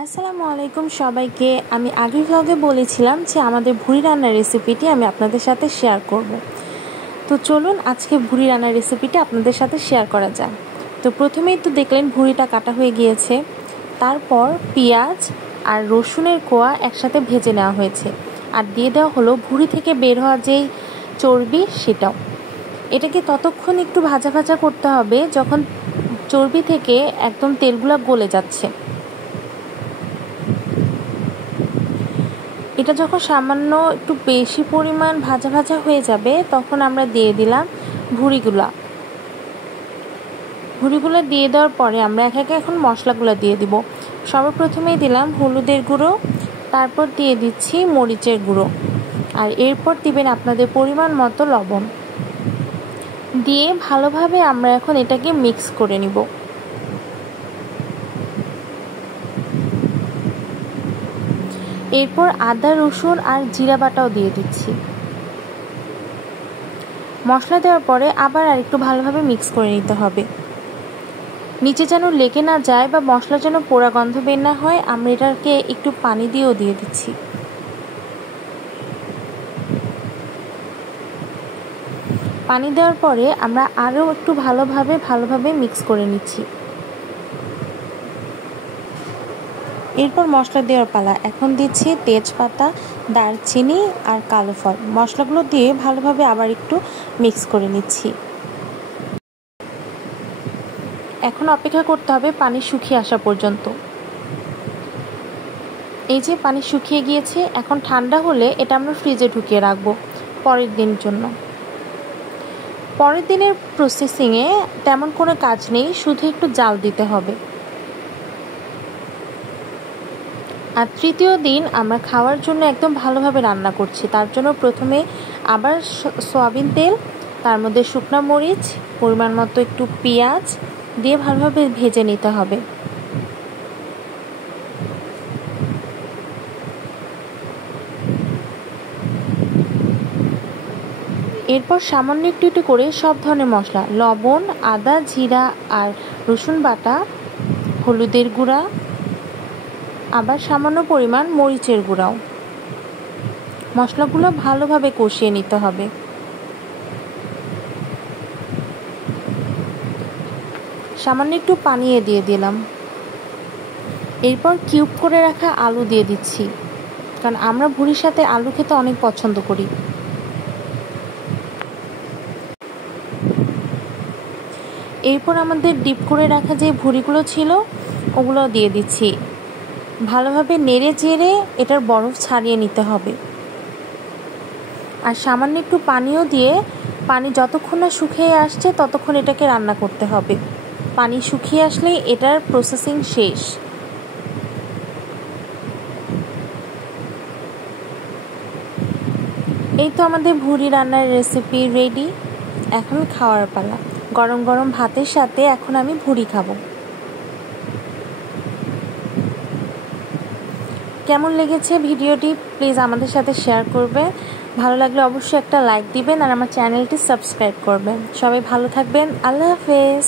আসসালামু আলাইকুম সবাইকে। আমি আগের ভ্লগে বলেছিলাম যে আমাদের ভুড়ি রান্নার রেসিপিটি আমি আপনাদের সাথে শেয়ার করব। তো চলুন আজকে ভুড়ি রান্নার রেসিপিটি আপনাদের সাথে শেয়ার করা যায়। তো প্রথমেই তো দেখলেন ভুড়িটা কাটা হয়ে গিয়েছে, তারপর পেঁয়াজ আর রসুনের কোয়া একসাথে ভেজে নেওয়া হয়েছে, আর দিয়ে দেওয়া হলো ভুড়ি থেকে বের হওয়া যেই চর্বি সেটাও। এটাকে ততক্ষণ একটু ভাজা ভাজা করতে হবে যখন চর্বি থেকে একদম তেলগুলো গলে যাচ্ছে। এটা যখন সামান্য একটু বেশি পরিমাণ ভাজা ভাজা হয়ে যাবে তখন আমরা দিয়ে দিলাম ভুড়িগুলো দিয়ে দেওয়ার পরে আমরা এক একে এখন মশলাগুলো দিয়ে দিব। সর্বপ্রথমেই দিলাম হলুদের গুঁড়ো, তারপর দিয়ে দিচ্ছি মরিচের গুঁড়ো, আর এরপর দিবেন আপনাদের পরিমাণ মতো লবণ। দিয়ে ভালোভাবে আমরা এখন এটাকে মিক্স করে নিব। এরপর আদা রসুন আর জিরা বাটাও দিয়ে দিচ্ছি। মশলা দেওয়ার পরে আবার আরেকটু ভালোভাবে মিক্স করে নিতে হবে। নিচে যেন লেগে না যায় বা মশলা যেন পোড়া গন্ধ বের না হয়, আমরা এটাকে একটু পানি দিয়েও দিয়ে দিচ্ছি। পানি দেওয়ার পরে আমরা আরও একটু ভালোভাবে মিক্স করে নিচ্ছি। এরপর মশলা দেওয়ার পালা। এখন দিচ্ছি তেজপাতা, দারচিনি আর কালো ফল। মশলাগুলো দিয়ে ভালোভাবে আবার একটু মিক্স করে নিচ্ছি। এখন অপেক্ষা করতে হবে পানি শুকিয়ে আসা পর্যন্ত। এই যে পানি শুকিয়ে গিয়েছে, এখন ঠান্ডা হলে এটা আমরা ফ্রিজে ঢুকিয়ে রাখবো পরের দিনের জন্য। পরের দিনের প্রসেসিংয়ে তেমন কোনো কাজ নেই, শুধু একটু জাল দিতে হবে। আর তৃতীয় দিন আমরা খাওয়ার জন্য একদম ভালোভাবে রান্না করছি। তার জন্য প্রথমে আবার সয়াবিন তেল, তার মধ্যে শুকনো মরিচ, পরিমাণ মতো একটু পেঁয়াজ দিয়ে ভালোভাবে ভেজে নিতে হবে। এরপর সামান্য একটু করে সব ধরনের মশলা, লবণ, আদা, জিরা আর রসুন বাটা, হলুদের গুঁড়া, আবার সামান্য পরিমাণ মরিচের গুঁড়াও, মশলাগুলো ভালোভাবে কষিয়ে নিতে হবে। সামান্য একটু পানি দিয়ে দিলাম। এরপর কিউব করে রাখা আলু দিয়ে দিচ্ছি, কারণ আমরা ভুড়ির সাথে আলু খেতে অনেক পছন্দ করি। এরপর আমাদের ডিপ করে রাখা যে ভুড়িগুলো ছিল ওগুলো দিয়ে দিচ্ছি। ভালোভাবে নেড়ে চেড়ে এটার বরফ ছাড়িয়ে নিতে হবে। আর সামান্য একটু পানিও দিয়ে, পানি যতক্ষণ না শুকিয়ে আসছে ততক্ষণ এটাকে রান্না করতে হবে। পানি শুকিয়ে আসলেই এটার প্রসেসিং শেষ। এই তো আমাদের ভুড়ি রান্নার রেসিপি রেডি। এখন খাওয়ার পালা। গরম গরম ভাতের সাথে এখন আমি ভুড়ি খাবো। কেমন লেগেছে ভিডিওটি প্লিজ আমাদের সাথে শেয়ার করবেন। ভালো লাগলে অবশ্যই একটা লাইক দিবেন আর আমার চ্যানেলটি সাবস্ক্রাইব করবেন। সবাই ভালো থাকবেন। আল্লাহ হাফেজ।